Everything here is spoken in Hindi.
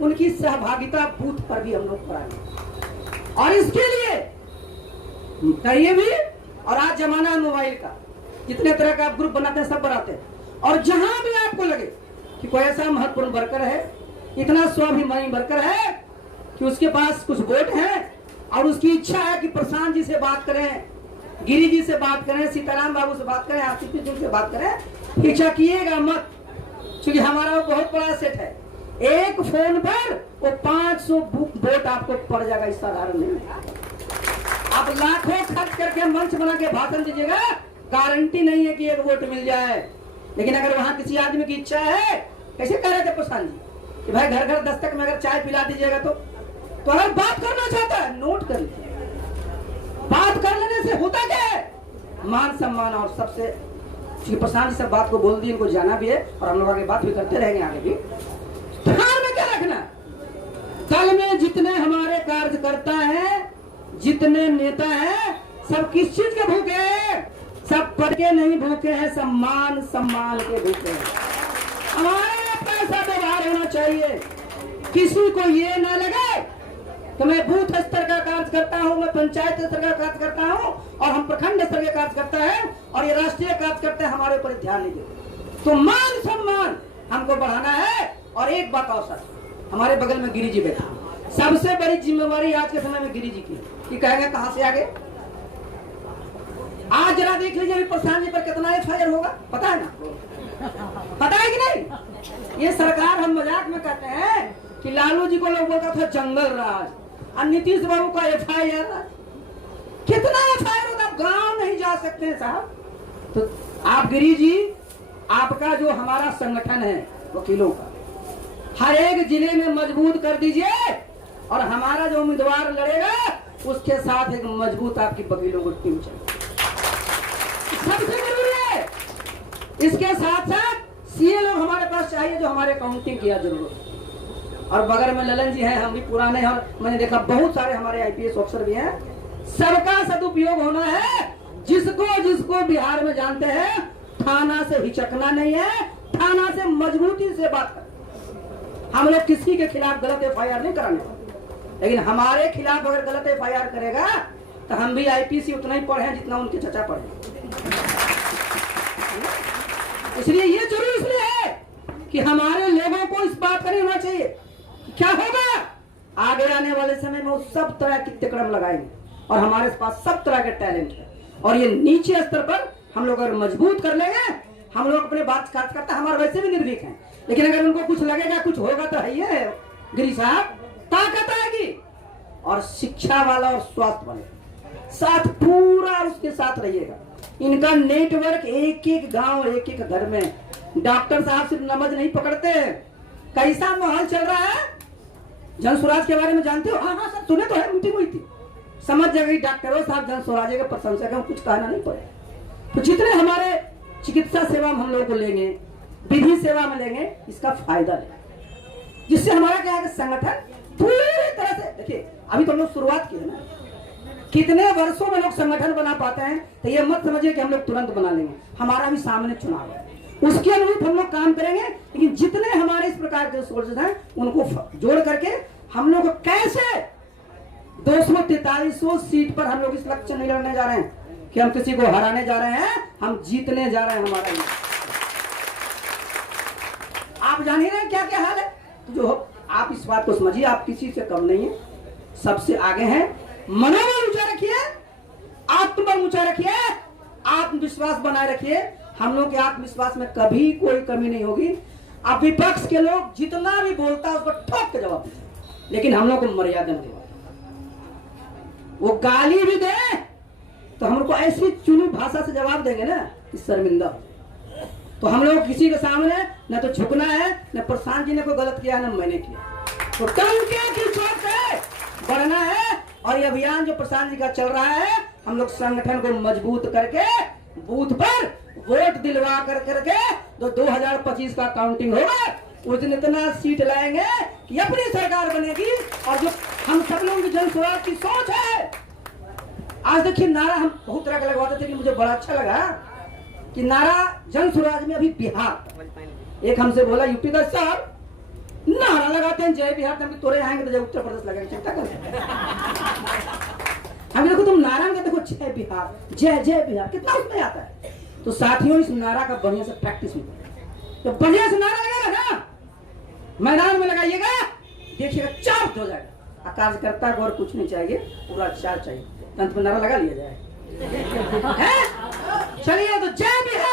उनकी सहभागिता बूथ पर भी हम लोग कराएंगे। और इसके लिए करिए भी। और आज जमाना है मोबाइल का, जितने तरह का ग्रुप बनाते हैं सब बनाते हैं। और जहां भी आपको लगे कि कोई ऐसा महत्वपूर्ण वर्कर है, इतना स्वाभिमानी वर्कर है कि उसके पास कुछ वोट है और उसकी इच्छा है कि प्रशांत जी से बात करें, गिरी जी से बात करें, सीताराम बाबू से बात करें, आसिफ जी से बात करें, हिचकिएगा मत, क्योंकि हमारा वो बहुत बड़ा सेट है। एक फोन पर वो 500 वोट आपको पड़ जाएगा। इस साधारण नहीं, आप लाखों खर्च करके मंच बना के भाषण दीजिएगा, गारंटी नहीं है कि एक वोट मिल जाए। लेकिन अगर वहां किसी आदमी की इच्छा है, कैसे कह रहे थे प्रशांत जी कि भाई घर घर दस्तक में अगर चाय पिला दीजिएगा तो अगर बात करना चाहता है नोट कर लीजिए। बात कर लेने से होता क्या है? मान सम्मान। और सबसे प्रशांत जी सब बात को बोल दी, इनको जाना भी है और हम लोग आगे बात भी करते रहेंगे आगे भी। ध्यान में क्या रखना, दल में जितने हमारे कार्यकर्ता हैं, जितने नेता हैं, सब किस चीज के भूखे हैं? सब पद के नहीं भूखे हैं, सम्मान सम्मान के भूखे हैं। हमारे पैसा व्यवहार होना चाहिए। किसी को ये ना लगे कि मैं बूथ स्तर का कार्य करता हूँ, मैं पंचायत स्तर का कार्य करता हूँ और हम प्रखंड स्तर के कार्य करता है और ये राष्ट्रीय कार्य करते हैं, हमारे ऊपर ध्यान नहीं देते। तो मान सम्मान हमको बढ़ाना है। और एक बात और सर, हमारे बगल में गिरी जी बैठा, सबसे बड़ी जिम्मेवारी आज के समय में गिरी जी की, कि कहेंगे कहां से आगे। आज जरा देख लीजिए प्रशांत जी पर कितना एफआईआर होगा, पता है ना? पता है कि नहीं? ये सरकार, हम मजाक में कहते हैं कि लालू जी को लोग बोलता था जंगल राज, और नीतीश बाबू का एफआईआर, कितना एफआईआर होता, आप गांव नहीं जा सकते हैं साहब। तो आप गिरी जी, आपका जो हमारा संगठन है वकीलों का, हर एक जिले में मजबूत कर दीजिए और हमारा जो उम्मीदवार लड़ेगा उसके साथ एक मजबूत आपकी वकीलों को टीम चाहिए, सबसे जरूरी है। इसके साथ साथ सीए लोग हमारे पास चाहिए जो हमारे काउंटिंग किया जरूर। और बगल में ललन जी हैं, हम भी पुराने हैं और मैंने देखा बहुत सारे हमारे आईपीएस ऑफिसर भी हैं। सबका सदुपयोग होना है। जिसको जिसको बिहार में जानते हैं, थाना से हिचकना नहीं है, थाना से मजबूती से बात कर। हम लोग किसी के खिलाफ गलत एफआईआर नहीं कराने, लेकिन हमारे खिलाफ अगर गलत एफआईआर करेगा तो हम भी आईपीसी उतना ही पढ़े जितना उनके चचा पढ़े। इसलिए ये जरूर इसलिए है कि हमारे लोगों को इस बात का नहीं होना चाहिए कि क्या होगा आगे आने वाले समय में। वो सब तरह की तिकड़म लगाएंगे और हमारे पास सब तरह के टैलेंट है। और ये नीचे स्तर पर हम लोग अगर मजबूत कर लेंगे, हम लोग अपने बात करते हमारे वैसे भी निर्भीक हैं, लेकिन अगर उनको कुछ लगेगा कुछ होगा तो है ये गिरी साहब ताकत आएगी। और शिक्षा वाला और स्वास्थ्य वाले साथ पूरा उसके साथ रहिएगा। इनका नेटवर्क एक एक गांव, एक एक घर में। डॉक्टर साहब सिर्फ नमज नहीं पकड़ते। कैसा माहौल चल रहा है, जन स्वराज के बारे में जानते हो? हाँ सर सुने तो है, मीटिंग हुई थी, समझ जाएगी डॉक्टरों साहब जन स्वराज के प्रशंसक है, कुछ कहना नहीं पड़ेगा। तो जितने हमारे चिकित्सा सेवा में हम लोग को लेंगे, विधि सेवा में लेंगे, इसका फायदा लेंगे, जिससे हमारा क्या है संगठन पूरी तरह से। देखिए अभी तो हम लोग शुरुआत की है ना, कितने वर्षों में लोग संगठन बना पाते हैं, तो ये मत समझिए कि हम लोग तुरंत बना लेंगे। हमारा भी सामने चुनाव है, उसके अनुरूप हम लोग काम करेंगे। लेकिन जितने हमारे इस प्रकार के सोर्सेज हैं उनको जोड़ करके हम लोग कैसे 243 सीट पर हम लोग इस लक्ष्य नहीं लड़ने जा रहे हैं कि हम किसी को हराने जा रहे हैं, हम जीतने जा रहे हैं। हमारा आप जान ही रहे हैं क्या क्या हाल है। तो जो आप इस बात को समझिए, आप किसी से कम नहीं है, सबसे आगे हैं। मनोबल ऊंचा रखिए, आत्मबल ऊंचा रखिए, आत्मविश्वास बनाए रखिए। हम लोग के आत्मविश्वास में कभी कोई कमी नहीं होगी। अब विपक्ष के लोग जितना भी बोलता है उसको ठोक के जवाब देते, लेकिन हम लोग को मर्यादा नहीं देते। वो गाली भी दे तो हम लोग को ऐसी चुनी भाषा से जवाब देंगे ना कि शर्मिंदा। तो हम लोग किसी के सामने न तो झुकना है, न प्रशांत जी ने कोई गलत किया न मैंने किया, तो टंके की चोट से बढ़ना है। और ये अभियान जो प्रशांत जी का चल रहा है, हम लोग संगठन को मजबूत करके बूथ पर वोट दिलवा करके जो 2025 का काउंटिंग होगा उस दिन इतना सीट लाएंगे कि अपनी सरकार बनेगी। और जो हम सब लोगों की जन स्वराज की सोच है, आज देखिए नारा हम बहुत तरह का लगवाते थे कि मुझे बड़ा अच्छा लगा कि नारा जन स्वराज में अभी बिहार। एक हमसे बोला यूपी का सर नारा लगाते हैं जय बिहार, तब तोरे आएंगे तो जय उत्तर प्रदेश लगेंगे, चिंता कर। हम देखो तुम नारा में देखो जय बिहार, जय जय बिहार, कितना उसमें आता है। तो साथियों इस नारा का बढ़िया से प्रैक्टिस में, तो बढ़िया से नारा लगेगा ना, मैदान में लगाइएगा, देखिएगा चार्ज हो जाएगा। कार्यकर्ता को और कुछ नहीं चाहिए, पूरा चार्ज चाहिए। अंत में नारा लगा लिया जाए। चलिए तो जय बिहार।